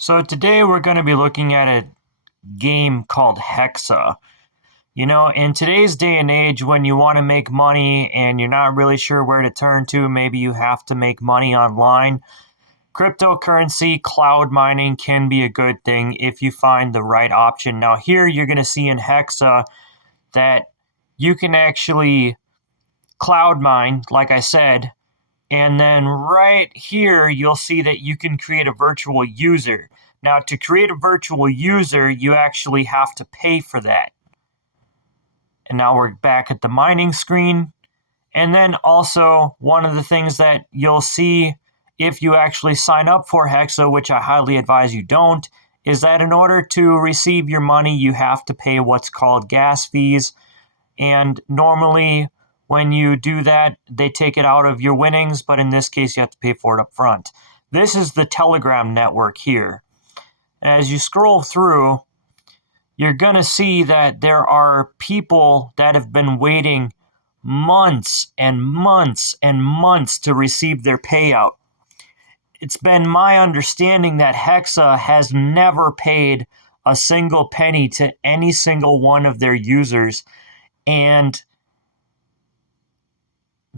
So today we're going to be looking at a game called Hexa. In today's day and age, when you want to make money and you're not really sure where to turn to, maybe you have to make money online. Cryptocurrency, cloud mining can be a good thing if you find the right option. Now, here you're going to see in Hexa that you can actually cloud mine, like I said, and then right here, you'll see that you can create a virtual user. Now, to create a virtual user, you actually have to pay for that. And now we're back at the mining screen. And then also, one of the things that you'll see if you actually sign up for Hexa, which I highly advise you don't, is that in order to receive your money, you have to pay what's called gas fees. And normally, when you do that, they take it out of your winnings, but in this case, you have to pay for it up front. This is the Telegram network here. As you scroll through, you're going to see that there are people that have been waiting months and months and months to receive their payout. It's been my understanding that Hexa has never paid a single penny to any single one of their users, and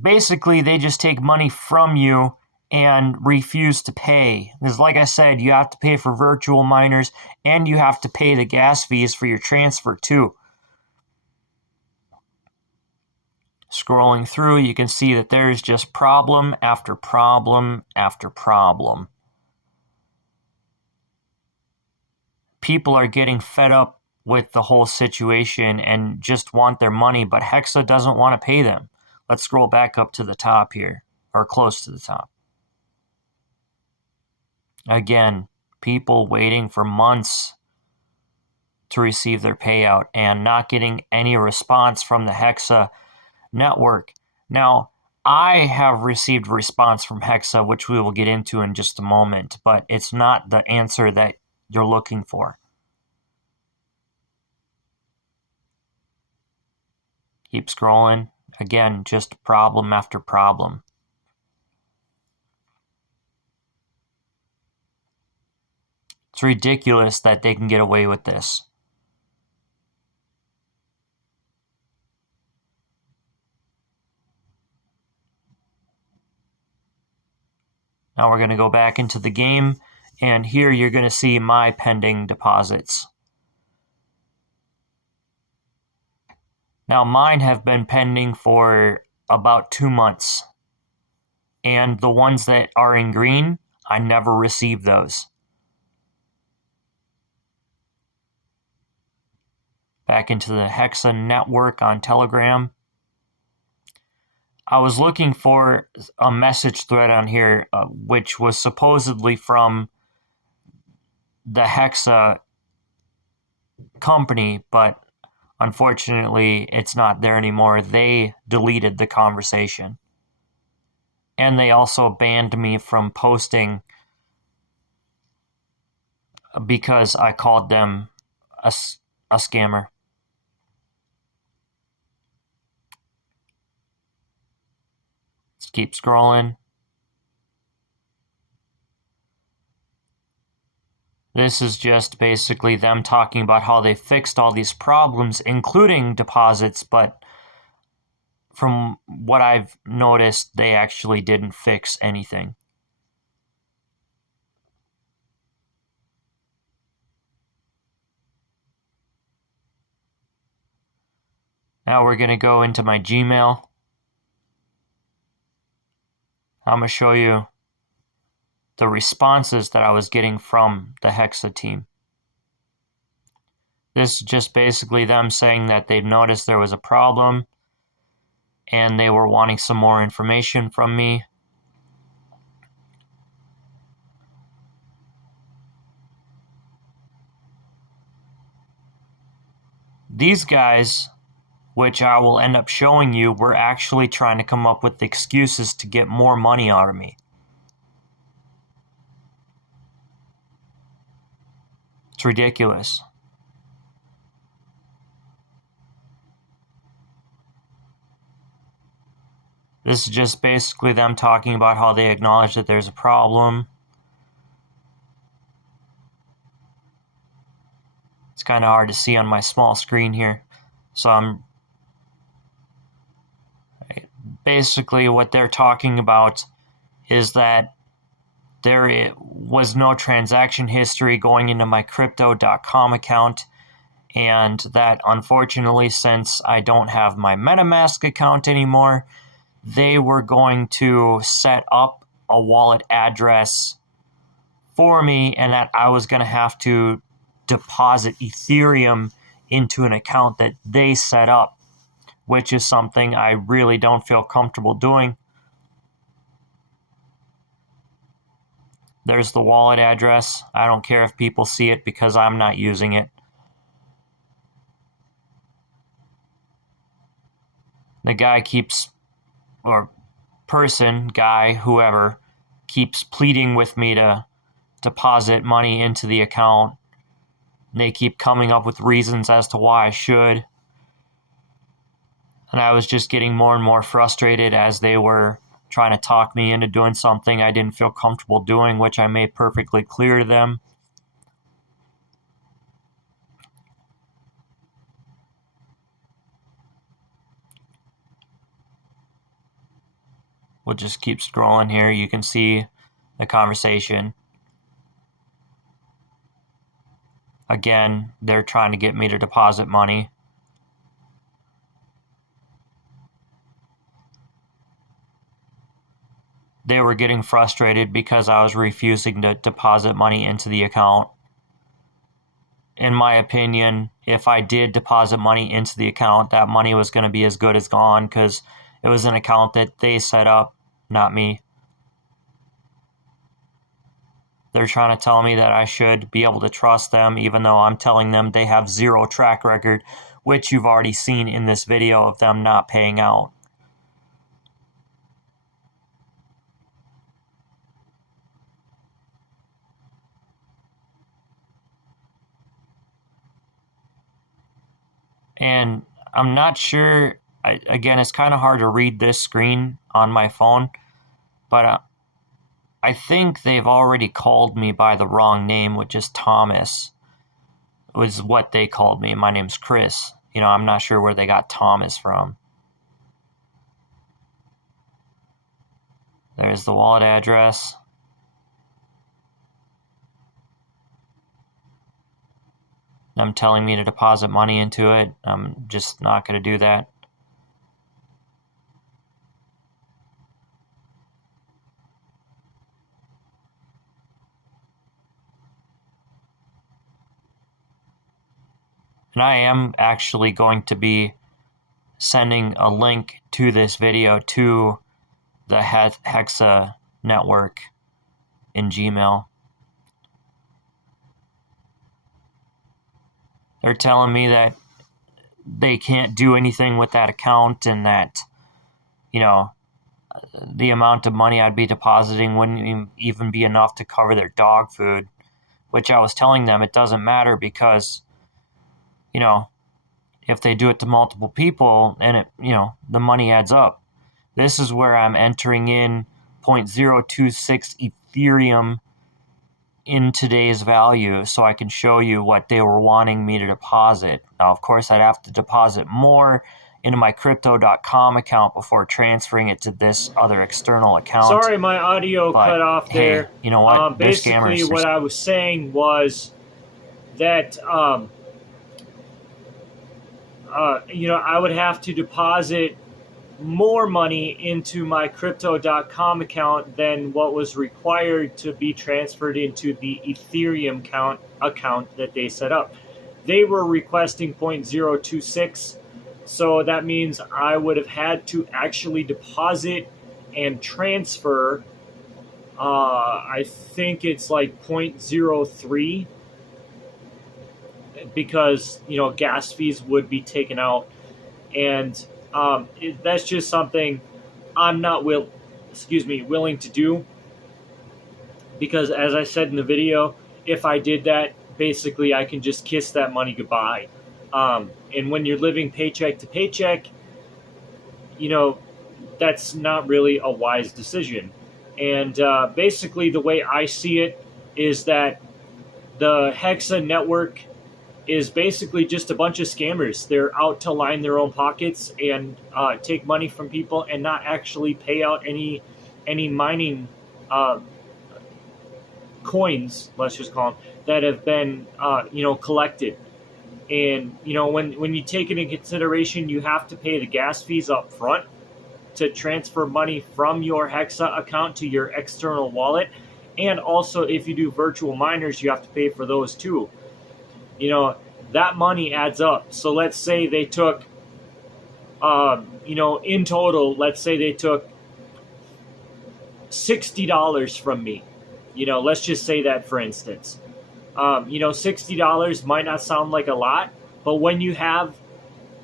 basically they just take money from you and refuse to pay. Because like I said, you have to pay for virtual miners and you have to pay the gas fees for your transfer too. Scrolling through, you can see that there's just problem after problem after problem. People are getting fed up with the whole situation and just want their money, but Hexa doesn't want to pay them. Let's scroll back up to the top here, or close to the top. Again, people waiting for months to receive their payout and not getting any response from the Hexa network. Now, I have received a response from Hexa, which we will get into in just a moment, but it's not the answer that you're looking for. Keep scrolling. Again, just problem after problem. It's ridiculous that they can get away with this. Now we're going to go back into the game, and here you're going to see my pending deposits. Now mine have been pending for about 2 months, and the ones that are in green, I never received those. Back into the Hexa network on Telegram. I was looking for a message thread on here, which was supposedly from the Hexa company, but unfortunately, it's not there anymore. They deleted the conversation. And they also banned me from posting because I called them a scammer. Let's keep scrolling. This is just basically them talking about how they fixed all these problems, including deposits, but from what I've noticed, they actually didn't fix anything. Now we're going to go into my Gmail. I'm going to show you the responses that I was getting from the Hexa team. This is just basically them saying that they've noticed there was a problem and they were wanting some more information from me. These guys, which I will end up showing you, were actually trying to come up with excuses to get more money out of me. It's ridiculous. This is just basically them talking about how they acknowledge that there's a problem. kind of hard to see on my small screen here. So basically what they're talking about is that there was no transaction history going into my crypto.com account, and that unfortunately, since I don't have my MetaMask account anymore, they were going to set up a wallet address for me, and that I was going to have to deposit Ethereum into an account that they set up, which is something I really don't feel comfortable doing. There's the wallet address. I don't care if people see it because I'm not using it. The guy keeps, or person, guy, whoever, keeps pleading with me to deposit money into the account. And they keep coming up with reasons as to why I should. And I was just getting more and more frustrated as they were trying to talk me into doing something I didn't feel comfortable doing, which I made perfectly clear to them. We'll just keep scrolling here. You can see the conversation. Again, they're trying to get me to deposit money. They were getting frustrated because I was refusing to deposit money into the account. In my opinion, if I did deposit money into the account, that money was going to be as good as gone because it was an account that they set up, not me. They're trying to tell me that I should be able to trust them, even though I'm telling them they have zero track record, which you've already seen in this video of them not paying out. And I'm not sure, again, it's kind of hard to read this screen on my phone, but I think they've already called me by the wrong name, which is Thomas, was what they called me. My name's Chris. You know, I'm not sure where they got Thomas from. There's the wallet address. Them telling me to deposit money into it. I'm just not going to do that. And I am actually going to be sending a link to this video to the hexa network in Gmail. They're telling me that they can't do anything with that account and that, you know, the amount of money I'd be depositing wouldn't even be enough to cover their dog food, which I was telling them it doesn't matter because, you know, if they do it to multiple people and it, you know, the money adds up. This is where I'm entering in 0.026 Ethereum in today's value so I can show you what they were wanting me to deposit. Now, of course, I'd have to deposit more into my crypto.com account before transferring it to this other external account. Sorry, my audio cut off there. Hey, you know what? Basically, what I was saying was that, you know, I would have to deposit more money into my crypto.com account than what was required to be transferred into the Ethereum account that they set up. They were requesting 0.026, so that means I would have had to actually deposit and transfer, I think it's like 0.03, because, you know, gas fees would be taken out. And that's just something I'm not willing to do, because as I said in the video, if I did that, basically I can just kiss that money goodbye. And when you're living paycheck to paycheck, you know, that's not really a wise decision. And basically the way I see it is that the Hexa network is basically just a bunch of scammers. They're out to line their own pockets and take money from people and not actually pay out any mining coins, let's just call them, that have been collected. And when you take it in consideration, you have to pay the gas fees up front to transfer money from your hexa account to your external wallet. And also, if you do virtual miners, you have to pay for those too. That money adds up. So let's say they took in total, let's say they took $60 from me. Let's just say that, for instance. $60 might not sound like a lot, but when you have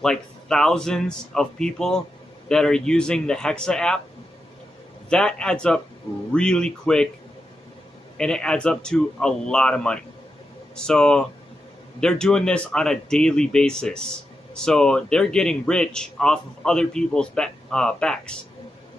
like thousands of people that are using the hexa app, that adds up really quick, and it adds up to a lot of money. So they're doing this on a daily basis. So they're getting rich off of other people's backs.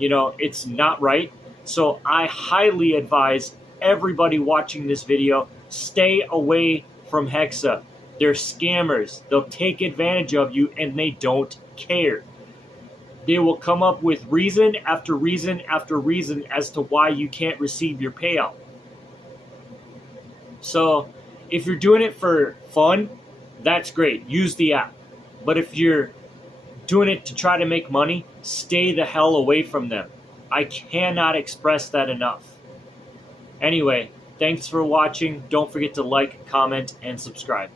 It's not right. So I highly advise everybody watching this video, stay away from hexa. They're scammers. They'll take advantage of you, and they don't care. They will come up with reason after reason after reason as to why you can't receive your payout. So if you're doing it for fun, that's great. Use the app. But if you're doing it to try to make money, stay the hell away from them. I cannot express that enough. Anyway, thanks for watching. Don't forget to like, comment, and subscribe.